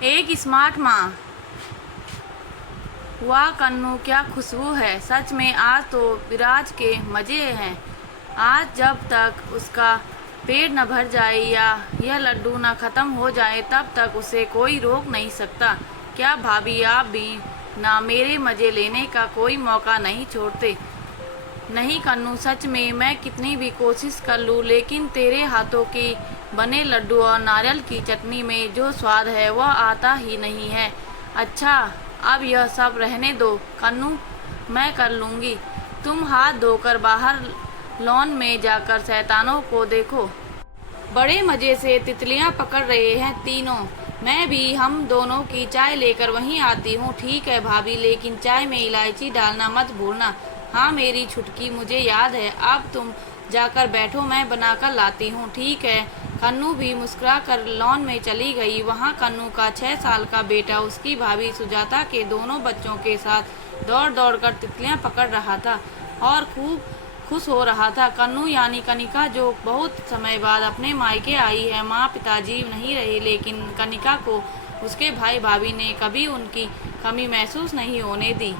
एक स्मार्ट माँ। वाह कन्नू, क्या खुशबू है। सच में आज तो विराज के मज़े हैं। आज जब तक उसका पेट न भर जाए या यह लड्डू न ख़त्म हो जाए तब तक उसे कोई रोक नहीं सकता। क्या भाभी, आप भी ना मेरे मज़े लेने का कोई मौका नहीं छोड़ते? नहीं कन्नू, सच में मैं कितनी भी कोशिश कर लूँ लेकिन तेरे हाथों के बने लड्डू और नारियल की चटनी में जो स्वाद है वह आता ही नहीं है। अच्छा, अब यह सब रहने दो कन्नू, मैं कर लूँगी। तुम हाथ धोकर बाहर लॉन में जाकर शैतानों को देखो। बड़े मज़े से तितलियाँ पकड़ रहे हैं तीनों। मैं भी हम दोनों की चाय लेकर वहीं आती हूँ। ठीक है भाभी, लेकिन चाय में इलायची डालना मत भूलना। हाँ मेरी छुटकी, मुझे याद है। अब तुम जाकर बैठो, मैं बनाकर लाती हूँ। ठीक है। कन्नू भी मुस्कुरा कर लॉन में चली गई। वहाँ कन्नू का 6 साल का बेटा उसकी भाभी सुजाता के दोनों बच्चों के साथ दौड़ दौड़ कर तितलियाँ पकड़ रहा था और खूब खुश हो रहा था। कन्नू यानी कनिका, जो बहुत समय बाद अपने मायके आई है। माँ पिताजी नहीं रहे लेकिन कनिका को उसके भाई भाभी ने कभी उनकी कमी महसूस नहीं होने दी।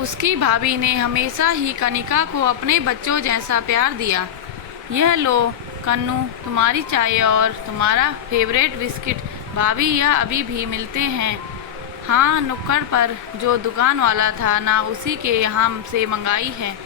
उसकी भाभी ने हमेशा ही कनिका को अपने बच्चों जैसा प्यार दिया। यह लो कन्नू, तुम्हारी चाय और तुम्हारा फेवरेट बिस्किट। भाभी, यह अभी भी मिलते हैं? हाँ, नुक्कड़ पर जो दुकान वाला था ना, उसी के यहाँ से मंगाई है।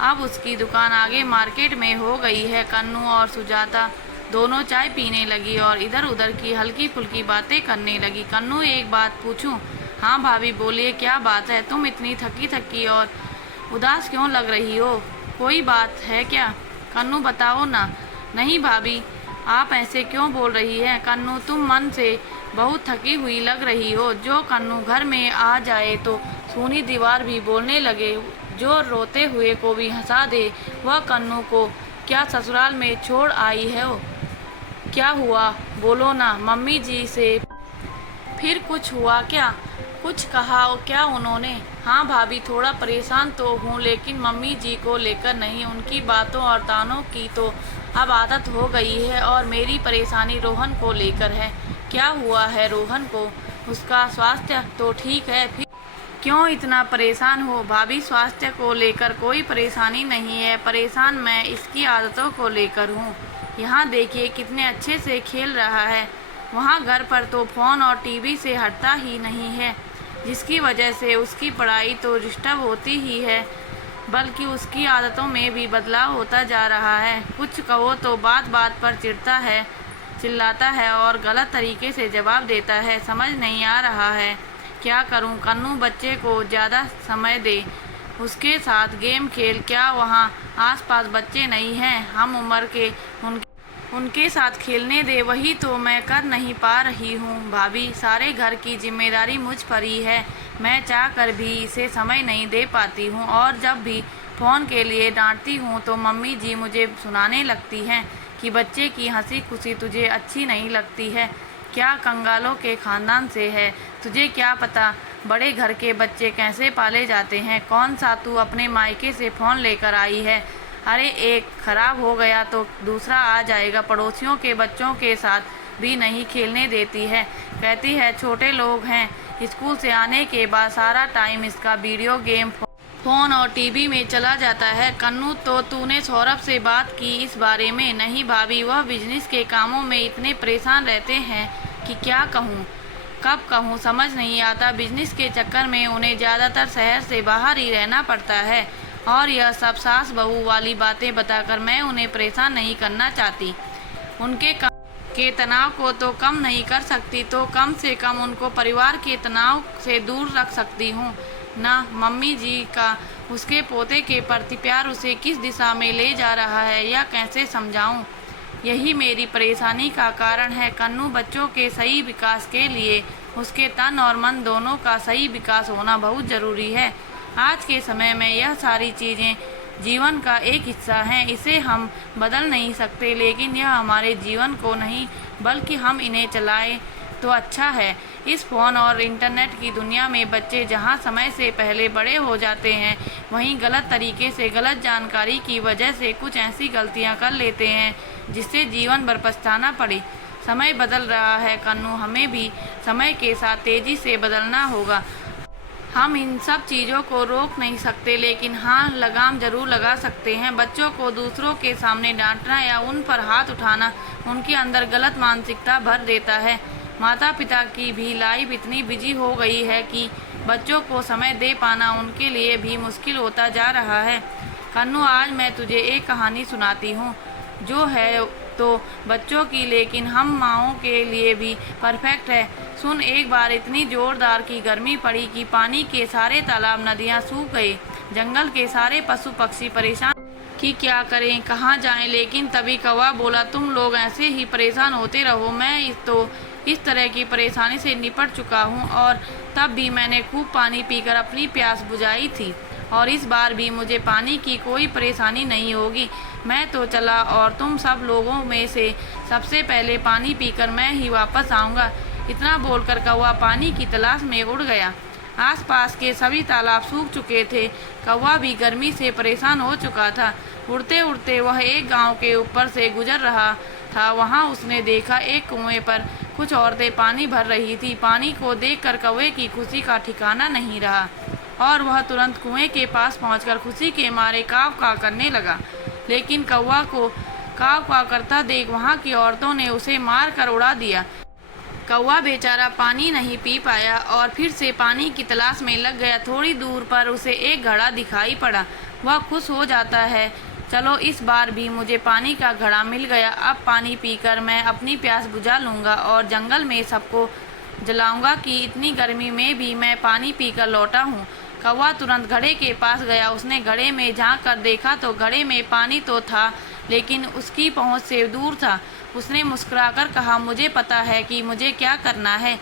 अब उसकी दुकान आगे मार्केट में हो गई है। कन्नू और सुजाता दोनों चाय पीने लगी और इधर उधर की हल्की फुल्की बातें करने लगी। कन्नू, एक बात पूछूं? हाँ भाभी बोलिए, क्या बात है? तुम इतनी थकी थकी और उदास क्यों लग रही हो? कोई बात है क्या? कन्नू, बताओ ना। नहीं भाभी, आप ऐसे क्यों बोल रही हैं? कन्नू, तुम मन से बहुत थकी हुई लग रही हो। जो कन्नू घर में आ जाए तो सूनी दीवार भी बोलने लगे, जो रोते हुए को भी हंसा दे, वह कन्नू को क्या ससुराल में छोड़ आई है? क्या हुआ, बोलो ना। मम्मी जी से फिर कुछ हुआ क्या? कुछ कहा क्या उन्होंने? हाँ भाभी, थोड़ा परेशान तो हूँ लेकिन मम्मी जी को लेकर नहीं। उनकी बातों और तानों की तो अब आदत हो गई है और मेरी परेशानी रोहन को लेकर है। क्या हुआ है रोहन को? उसका स्वास्थ्य तो ठीक है, फिर क्यों इतना परेशान हो? भाभी, स्वास्थ्य को लेकर कोई परेशानी नहीं है, परेशान मैं इसकी आदतों को लेकर हूँ। यहाँ देखिए कितने अच्छे से खेल रहा है। वहाँ घर पर तो फ़ोन और टीवी से हटता ही नहीं है, जिसकी वजह से उसकी पढ़ाई तो डिस्टर्ब होती ही है, बल्कि उसकी आदतों में भी बदलाव होता जा रहा है। कुछ कहो तो बात बात पर चिल्लाता है और गलत तरीके से जवाब देता है। समझ नहीं आ रहा है क्या करूं? कन्नू, बच्चे को ज़्यादा समय दे, उसके साथ गेम खेल। क्या वहाँ आसपास बच्चे नहीं हैं हम उम्र के? उनके साथ खेलने दे, वही तो मैं कर नहीं पा रही हूँ। भाभी, सारे घर की जिम्मेदारी मुझ पर ही है। मैं चाह कर भी इसे समय नहीं दे पाती हूँ और जब भी फ़ोन के लिए डांटती हूँ तो मम्मी जी मुझे सुनाने लगती हैं कि बच्चे की हंसी खुशी तुझे अच्छी नहीं लगती है। क्या कंगालों के ख़ानदान से है? तुझे क्या पता बड़े घर के बच्चे कैसे पाले जाते हैं? कौन सा तू अपने मायके से फ़ोन लेकर आई है? अरे, एक ख़राब हो गया तो दूसरा आ जाएगा। पड़ोसियों के बच्चों के साथ भी नहीं खेलने देती है। कहती है छोटे लोग हैं। स्कूल से आने के बाद सारा टाइम इसका वीडियो गेम, फ़ोन और टीवी में चला जाता है। कन्नू, तो तूने सौरभ से बात की इस बारे में? नहीं भाभी, वह बिजनेस के कामों में इतने परेशान रहते हैं कि क्या कहूँ, कब कहूँ समझ नहीं आता। बिजनेस के चक्कर में उन्हें ज़्यादातर शहर से बाहर ही रहना पड़ता है और यह सब सास बहू वाली बातें बताकर मैं उन्हें परेशान नहीं करना चाहती। उनके के तनाव को तो कम नहीं कर सकती तो कम से कम उनको परिवार के तनाव से दूर रख सकती हूँ ना। मम्मी जी का उसके पोते के प्रति प्यार उसे किस दिशा में ले जा रहा है या कैसे समझाऊँ? यही मेरी परेशानी का कारण है। कन्नू, बच्चों के सही विकास के लिए उसके तन और मन दोनों का सही विकास होना बहुत ज़रूरी है। आज के समय में यह सारी चीज़ें जीवन का एक हिस्सा हैं। इसे हम बदल नहीं सकते, लेकिन यह हमारे जीवन को नहीं बल्कि हम इन्हें चलाएं तो अच्छा है। इस फ़ोन और इंटरनेट की दुनिया में बच्चे जहां समय से पहले बड़े हो जाते हैं, वहीं गलत तरीके से, गलत जानकारी की वजह से कुछ ऐसी गलतियां कर लेते हैं जिससे जीवन भर पछताना पड़े। समय बदल रहा है कन्नू, हमें भी समय के साथ तेजी से बदलना होगा। हम इन सब चीज़ों को रोक नहीं सकते, लेकिन हाँ, लगाम जरूर लगा सकते हैं। बच्चों को दूसरों के सामने डांटना या उन पर हाथ उठाना उनके अंदर गलत मानसिकता भर देता है। माता पिता की भी लाइफ इतनी बिजी हो गई है कि बच्चों को समय दे पाना उनके लिए भी मुश्किल होता जा रहा है। कन्नू, आज मैं तुझे एक कहानी सुनाती हूँ जो है तो बच्चों की, लेकिन हम माओं के लिए भी परफेक्ट है। सुन, एक बार इतनी जोरदार की गर्मी पड़ी कि पानी के सारे तालाब नदियाँ सूख गए। जंगल के सारे पशु पक्षी परेशान कि क्या करें, कहाँ जाएं। लेकिन तभी कौवा बोला, तुम लोग ऐसे ही परेशान होते रहो, मैं तो इस तरह की परेशानी से निपट चुका हूँ और तब भी मैंने खूब पानी पीकर अपनी प्यास बुझाई थी और इस बार भी मुझे पानी की कोई परेशानी नहीं होगी। मैं तो चला और तुम सब लोगों में से सबसे पहले पानी पीकर मैं ही वापस आऊँगा। इतना बोलकर कौवा पानी की तलाश में उड़ गया। आसपास के सभी तालाब सूख चुके थे। कौवा भी गर्मी से परेशान हो चुका था। उड़ते उड़ते वह एक गांव के ऊपर से गुजर रहा था। वहां उसने देखा एक कुएं पर कुछ औरतें पानी भर रही थी। पानी को देखकर कौवे की खुशी का ठिकाना नहीं रहा और वह तुरंत कुएं के पास पहुंचकर खुशी के मारे काव काव करने लगा। लेकिन कौवा को काव काव करता देख वहां की औरतों ने उसे मार कर उड़ा दिया। कौवा बेचारा पानी नहीं पी पाया और फिर से पानी की तलाश में लग गया। थोड़ी दूर पर उसे एक घड़ा दिखाई पड़ा। वह खुश हो जाता है, चलो इस बार भी मुझे पानी का घड़ा मिल गया। अब पानी पीकर मैं अपनी प्यास बुझा लूँगा और जंगल में सबको जलाऊंगा कि इतनी गर्मी में भी मैं पानी पीकर लौटा हूँ। कौवा तुरंत घड़े के पास गया। उसने घड़े में झांक कर देखा तो घड़े में पानी तो था, लेकिन उसकी पहुँच से दूर था। उसने मुस्कुराकर कहा, मुझे पता है कि मुझे क्या करना है।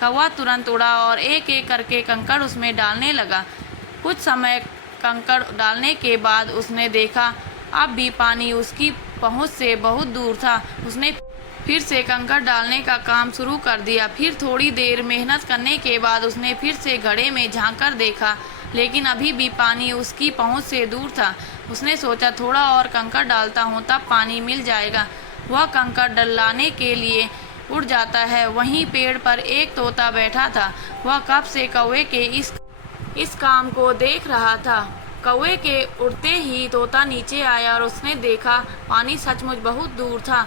कौवा तुरंत उड़ा और एक एक करके कंकड़ उसमें डालने लगा। कुछ समय कंकड़ डालने के बाद उसने देखा अब भी पानी उसकी पहुंच से बहुत दूर था। उसने फिर से कंकड़ डालने का काम शुरू कर दिया। फिर थोड़ी देर मेहनत करने के बाद उसने फिर से घड़े में झांक कर देखा, लेकिन अभी भी पानी उसकी पहुंच से दूर था। उसने सोचा, थोड़ा और कंकड़ डालता हूं, तब पानी मिल जाएगा। वह कंकड़ डलाने के लिए उड़ जाता है। वहीं पेड़ पर एक तोता बैठा था। वह कब से कौवे के इस काम को देख रहा था। कौवे के उड़ते ही तोता नीचे आया और उसने देखा पानी सचमुच बहुत दूर था।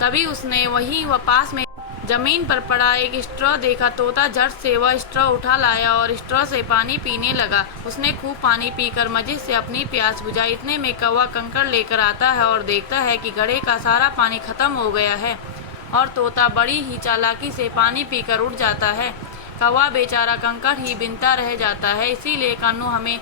तभी उसने वहीं पास में जमीन पर पड़ा एक स्ट्रॉ देखा। तोता झट से वह स्ट्रॉ उठा लाया और स्ट्रॉ से पानी पीने लगा। उसने खूब पानी पीकर मजे से अपनी प्यास बुझाई। इतने में कौवा कंकड़ लेकर आता है और देखता है कि घड़े का सारा पानी खत्म हो गया है और तोता बड़ी ही चालाकी से पानी पीकर उड़ जाता है। कौवा बेचारा कंकड़ ही बिनता रह जाता है। इसीलिए कन्नू, हमें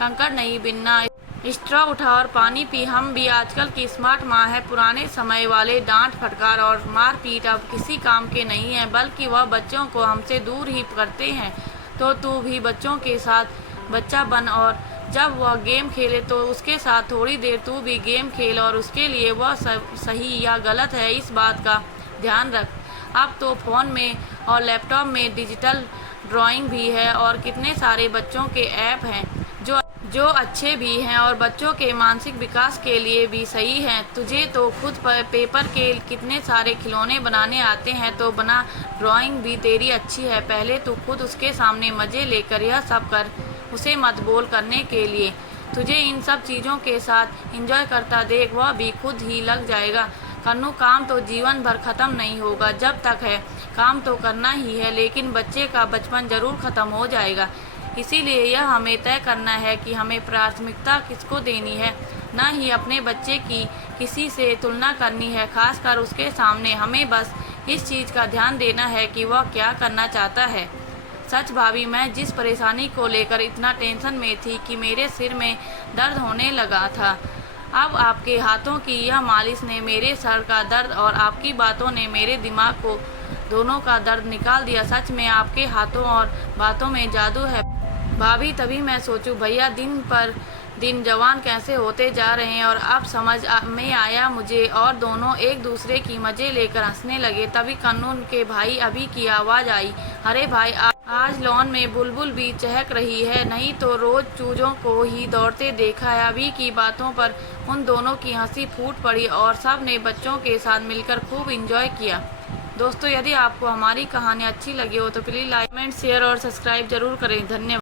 कंकड़ नहीं बिनना, स्ट्रॉ उठा और पानी पी। हम भी आजकल की स्मार्ट माँ है। पुराने समय वाले डांट फटकार और मारपीट अब किसी काम के नहीं है, बल्कि वह बच्चों को हमसे दूर ही करते हैं। तो तू भी बच्चों के साथ बच्चा बन और जब वह गेम खेले तो उसके साथ थोड़ी देर तू भी गेम खेल और उसके लिए वह सही या गलत है इस बात का ध्यान रख। अब तो फ़ोन में और लैपटॉप में डिजिटल ड्राइंग भी है और कितने सारे बच्चों के ऐप हैं जो अच्छे भी हैं और बच्चों के मानसिक विकास के लिए भी सही हैं। तुझे तो खुद पेपर के कितने सारे खिलौने बनाने आते हैं, तो बना। ड्राइंग भी तेरी अच्छी है। पहले तू खुद उसके सामने मज़े लेकर यह सब कर, उसे मत बोल करने के लिए। तुझे इन सब चीज़ों के साथ एंजॉय करता देख, वह भी खुद ही लग जाएगा। कन्नू, काम तो जीवन भर ख़त्म नहीं होगा। जब तक है काम तो करना ही है, लेकिन बच्चे का बचपन ज़रूर ख़त्म हो जाएगा। इसीलिए यह हमें तय करना है कि हमें प्राथमिकता किसको देनी है। न ही अपने बच्चे की किसी से तुलना करनी है, खासकर उसके सामने। हमें बस इस चीज़ का ध्यान देना है कि वह क्या करना चाहता है। सच भाभी, मैं जिस परेशानी को लेकर इतना टेंशन में थी कि मेरे सिर में दर्द होने लगा था, अब आपके हाथों की यह मालिश ने मेरे सर का दर्द और आपकी बातों ने मेरे दिमाग को दोनों का दर्द निकाल दिया। सच में आपके हाथों और बातों में जादू है भाभी। तभी मैं सोचूं, भैया दिन पर दिन जवान कैसे होते जा रहे हैं। और अब समझ में आया मुझे, और दोनों एक दूसरे की मज़े लेकर हंसने लगे। तभी कन्नू के भाई अभी की आवाज़ आई, अरे भाई, आज लॉन में बुलबुल भी चहक रही है, नहीं तो रोज़ चूजों को ही दौड़ते देखा है। अभी की बातों पर उन दोनों की हंसी फूट पड़ी और सब ने बच्चों के साथ मिलकर खूब इंजॉय किया। दोस्तों, यदि आपको हमारी कहानी अच्छी लगी हो तो प्लीज़ लाइक, कमेंट, शेयर और सब्सक्राइब जरूर करें। धन्यवाद।